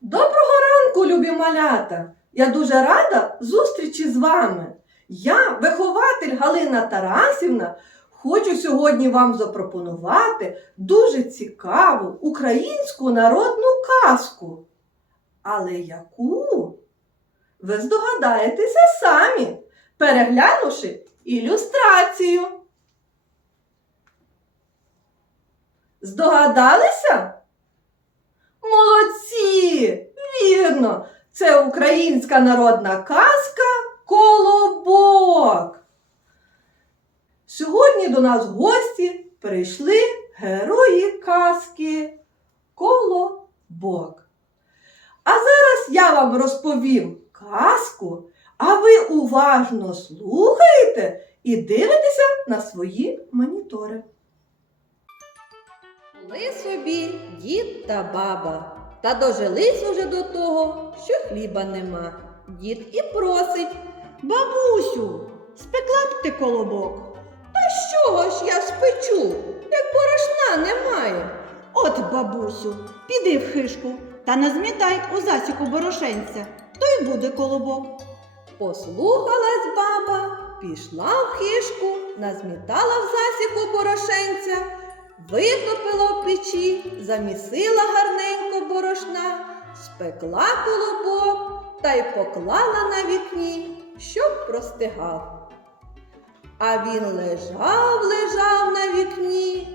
Доброго ранку, любі малята! Я дуже рада зустрічі з вами. Я, вихователь Галина Тарасівна, хочу сьогодні вам запропонувати дуже цікаву українську народну казку. Але яку? Ви здогадаєтеся самі, переглянувши ілюстрацію. Здогадалися? Молодці! Вірно! Це українська народна казка Колобок. Сьогодні до нас в гості прийшли герої казки Колобок. А зараз я вам розповім казку, а ви уважно слухаєте і дивитеся на свої монітори. Були собі дід та баба, та дожились уже до того, що хліба нема. Дід і просить, Бабусю, спекла б ти колобок. та з чого ж я спечу, як борошна немає. От, бабусю, піди в хишку та назмітай у засіку борошенця, то й буде колобок. Послухалась баба, пішла в хишку, назмітала в засіку борошенця, витопила в печі, замісила гарненько борошна, спекла колобок та й поклала на вікні, щоб простигав. А він лежав, лежав на вікні,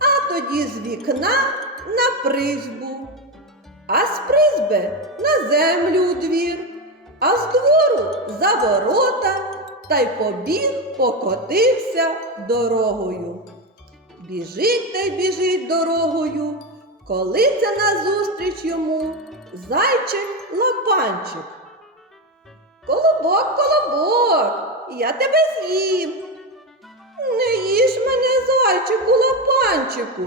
а тоді з вікна на призьбу, а з призьби на землю у двір а з двору за ворота та й побіг, покотився дорогою. Біжить та й біжить дорогою, коли це назустріч йому зайчик лапанчик. Колобок, колобок, я тебе з'їм. Не їж мене, зайчику лапанчику,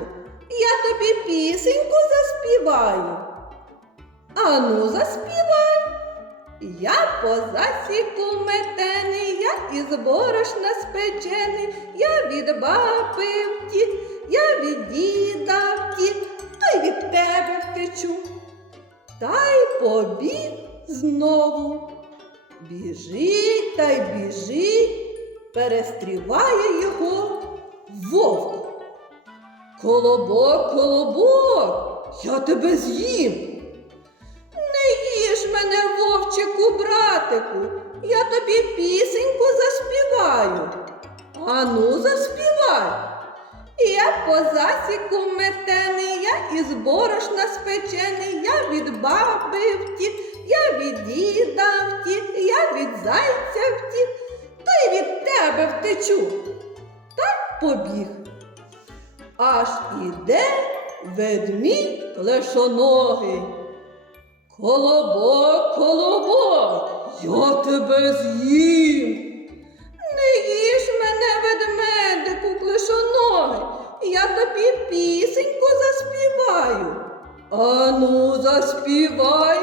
я тобі пісеньку заспіваю. Ану, заспівай. Я по засіку метений, я із борошна спечений, я від баби втік, я від діда втік, та й від тебе втечу. Та й побіг знову. Біжить та й біжить, перестріває його вовк. Колобок, колобок, я тебе з'їм. Братику, я тобі пісеньку заспіваю. Ану, заспівай. Я по засіку метений, я із борошна спечений, я від баби втік, я від діда втік, я від зайця втік, то й від тебе втечу. Так побіг. Аж іде ведмідь лешоногий. Колобок, колобок, я тебе з'їм. Не їж мене, ведмедику, клишоногий, я тобі пісеньку заспіваю. Ану, заспівай.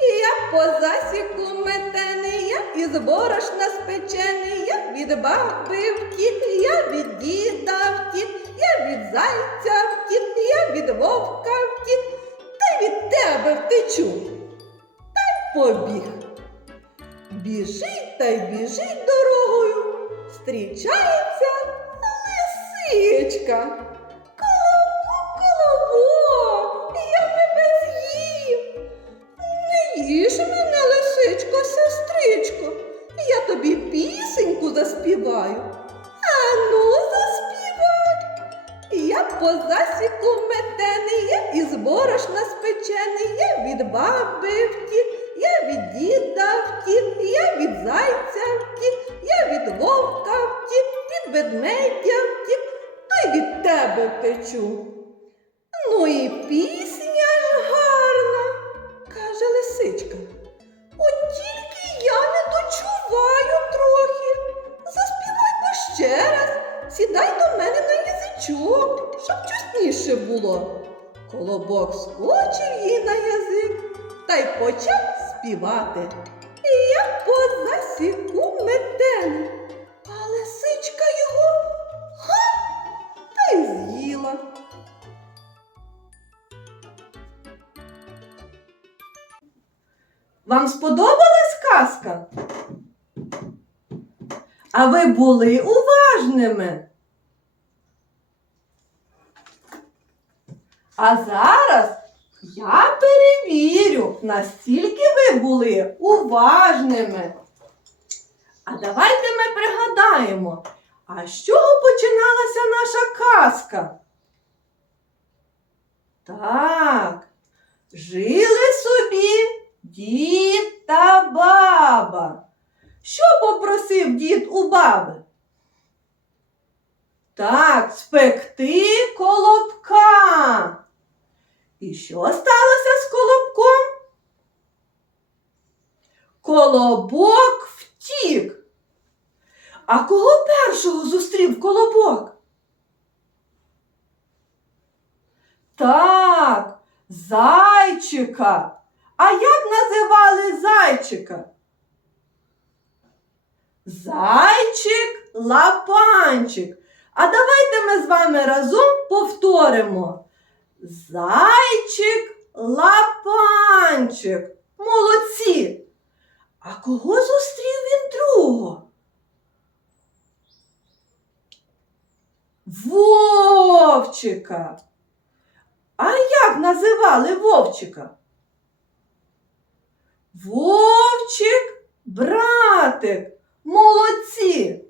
Я по засіку метений, я із борошна спечений, я від баби втік, я від діда втік, я від зайця втік, я від вовка втік та й від тебе втечу. Та й побіг. Біжить та й біжить дорогою. Зустрічається лисичка. Ведмедя втік, то й від тебе втечу. Ну і пісня ж гарна, каже лисичка. От тільки я не дочуваю трохи. Заспівай бо ще раз, сідай до мене на язичок, щоб чесніше було. Колобок скочив їй на язик та й почав співати. І я по засіку Вам сподобалась казка? А ви були уважними? А зараз я перевірю, настільки ви були уважними. А давайте ми пригадаємо, а з чого починалася наша казка? Так, жили собі дід та баба. Що попросив дід у баби? Так, спекти колобка. І що сталося з колобком? Колобок втік. А кого першого зустрів колобок? Так, зайчика. А як називали зайчика? Зайчик лапанчик. А давайте ми з вами разом повторимо. Зайчик лапанчик. Молодці. А кого зустрів він другого? Вовчика. А як називали вовчика? Вовчик, братик, молодці.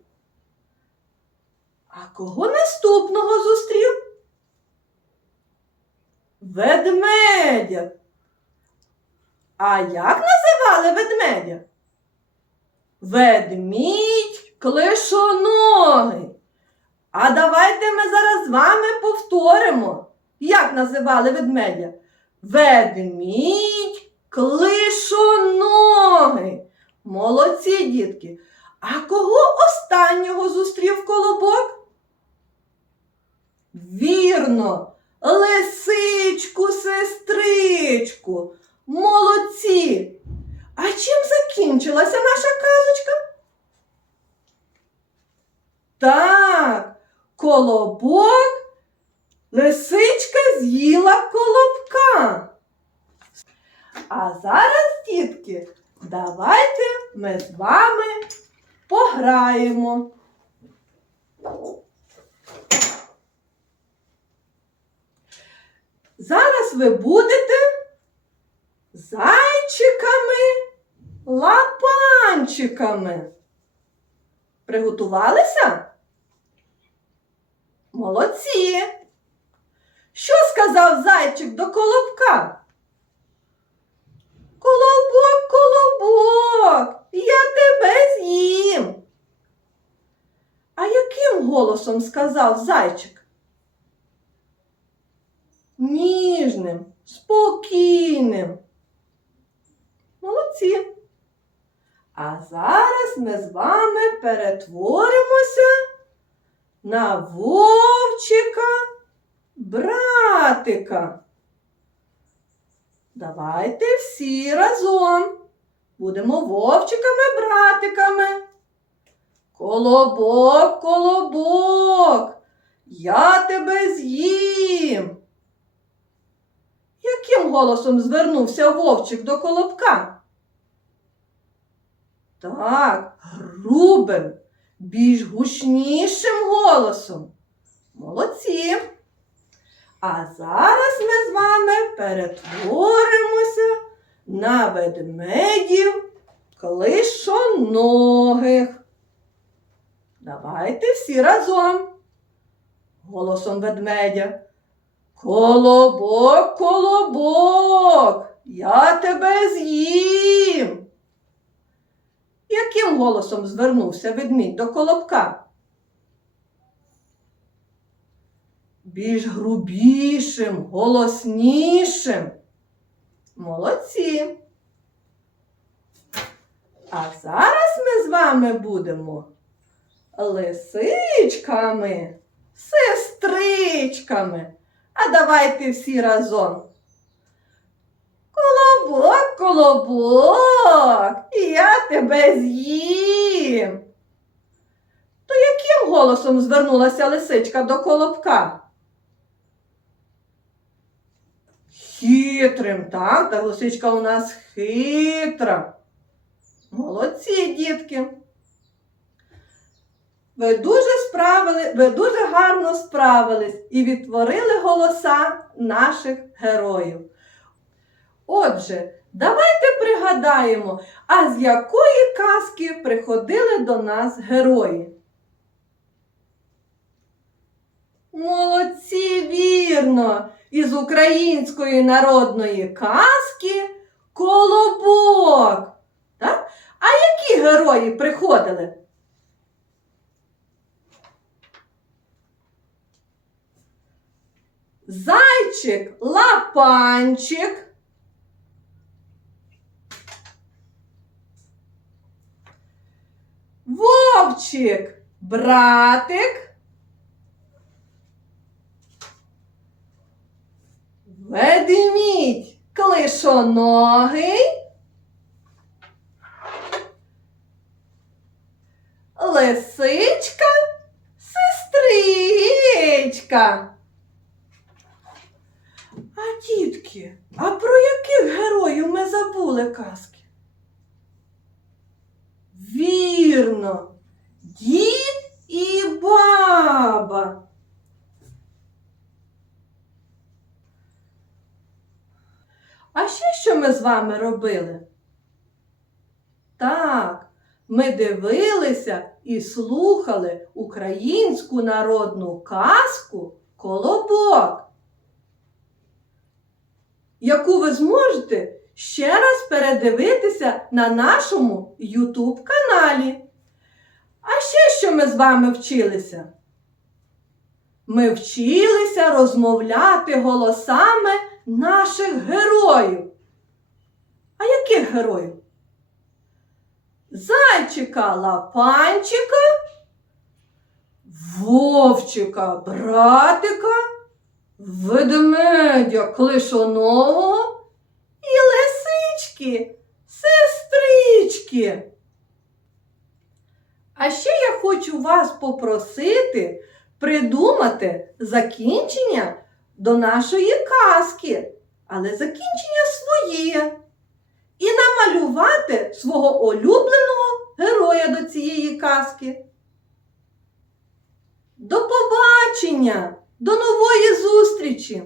А кого наступного зустрів? Ведмедя. А як називали ведмедя? Ведмідь клишоногий. А давайте ми зараз з вами повторимо, як називали ведмедя. Ведмідь клишоногий. Молодці, дітки. А кого останнього зустрів колобок? Вірно, лисичку, сестричку. Молодці. А чим закінчилася наша казочка? Так, колобок, лисичка з'їла колобка. А зараз, дітки, давайте ми з вами пограємо. Зараз ви будете зайчиками, лапанчиками. Приготувалися? Молодці. Що сказав зайчик до колобка? Колобок, я тебе з'їм. А яким голосом сказав зайчик? Ніжним, спокійним. Молодці. А зараз ми з вами перетворимося на вовчика братика. Давайте всі разом будемо вовчиками-братиками. Колобок, колобок, я тебе з'їм. Яким голосом звернувся вовчик до колобка? Так, грубим, більш гучнішим голосом. Молодці. А зараз ми з вами перетворимося на ведмедів клишоногих. Давайте всі разом. Голосом ведмедя. Колобок, колобок, я тебе з'їм. Яким голосом звернувся ведмідь до колобка? Більш грубішим, голоснішим. Молодці. А зараз ми з вами будемо лисичками, сестричками. А давайте всі разом. Колобок, колобок, я тебе з'їм. То яким голосом звернулася лисичка до колобка? Хитрим, так? Та лисичка у нас хитра. Молодці, дітки. Ви дуже справили, ви дуже гарно справились і відтворили голоса наших героїв. Отже, давайте пригадаємо, а з якої казки приходили до нас герої? Молодці, вірно! Із української народної казки Колобок. Так? А які герої приходили? Зайчик Лапанчик. Вовчик братик. Ведмідь клишоногий. Лисичка сестричка. А дітки, а про яких героїв ми забули казки? Вірно, дід і баба. А ще що ми з вами робили? Так, ми дивилися і слухали українську народну казку Колобок, яку ви зможете ще раз передивитися на нашому YouTube каналі. А ще що ми з вами вчилися? Ми вчилися розмовляти голосами наших героїв. А яких героїв? Зайчика лапанчика, вовчика братика, ведмедя клишонового і лисички, сестрички. А ще я хочу вас попросити придумати закінчення до нашої казки, але закінчення своє. І намалювати свого улюбленого героя до цієї казки. До побачення! До нової зустрічі!